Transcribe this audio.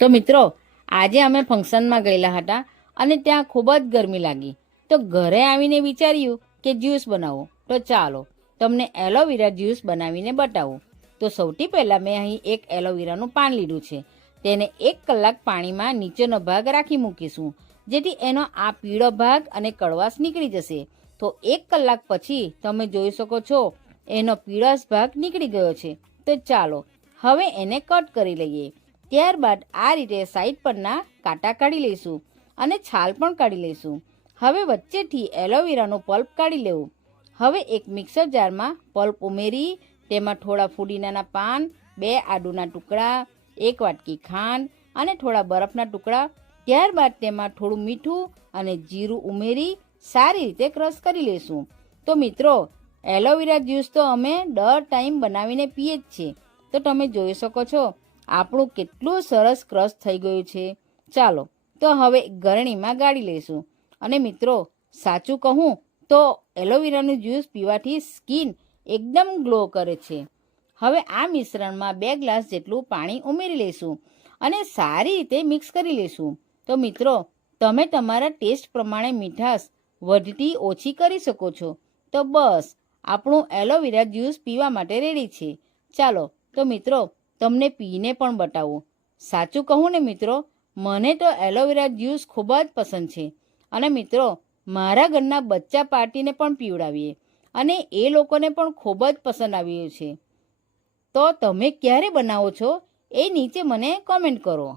તો મિત્રો, આજે અમે ફંક્શનમાં ગયેલા હતા અને ત્યાં ખૂબ જ ગરમી લાગી. તો ઘરે આવીને વિચાર્યું કે જ્યુસ બનાવો. તો ચાલો તમને એલોવેરા જ્યુસ બનાવીને બતાવું. તો સૌથી પહેલાં મેં અહીં એક એલોવેરાનું પાન લીધું છે. તેને 1 કલાક પાણીમાં નીચેનો ભાગ રાખી મૂકીશું, જેથી એનો આ પીળો ભાગ અને કડવાશ નીકળી જશે. તો 1 કલાક પછી તમે જોઈ શકો છો એનો પીળાશ ભાગ નીકળી ગયો છે. તો ચાલો હવે એને કટ કરી લઈએ. ત્યારબાદ આ રીતે સાઈડ પરના કાંટા કાઢી લઈશું અને છાલ પણ કાઢી લઈશું. હવે વચ્ચેથી એલોવેરાનું પલ્પ કાઢી લેવું. હવે એક મિક્સર જારમાં પલ્પ ઉમેરી તેમાં થોડા ફુદીનાના પાન, 2 આદુના ટુકડા, 1 વાટકી ખાંડ અને થોડા બરફના ટુકડા, ત્યારબાદ તેમાં થોડું મીઠું અને જીરું ઉમેરી સારી રીતે ક્રશ કરી લઈશું. તો મિત્રો, એલોવેરા જ્યુસ તો અમે દર ટાઈમ બનાવીને પીએ જ છીએ. તો તમે જોઈ શકો છો આપણું કેટલું સરસ ક્રશ થઈ ગયું છે. ચાલો તો હવે ગરણીમાં ગાળી લઈશું. અને મિત્રો, સાચું કહું તો એલોવેરાનું જ્યુસ પીવાથી સ્કિન એકદમ ગ્લો કરે છે. હવે આ મિશ્રણમાં 2 ગ્લાસ જેટલું પાણી ઉમેરી લઈશું અને સારી રીતે મિક્સ કરી લઈશું. તો મિત્રો, તમે તમારા ટેસ્ટ પ્રમાણે મીઠાશ વધતી ઓછી કરી શકો છો. તો બસ, આપણું એલોવેરા જ્યુસ પીવા માટે રેડી છે. ચાલો તો મિત્રો, તમને પીને પણ બતાવું. સાચું કહું ને મિત્રો, મને તો એલોવેરા જ્યુસ ખૂબ જ પસંદ છે. અને મિત્રો, મારા ઘરના બચ્ચા પાર્ટીને પણ પીવડાવીએ અને એ લોકોને પણ ખૂબ જ પસંદ આવ્યું છે. તો તમે ક્યારે બનાવો છો એ નીચે મને કોમેન્ટ કરો.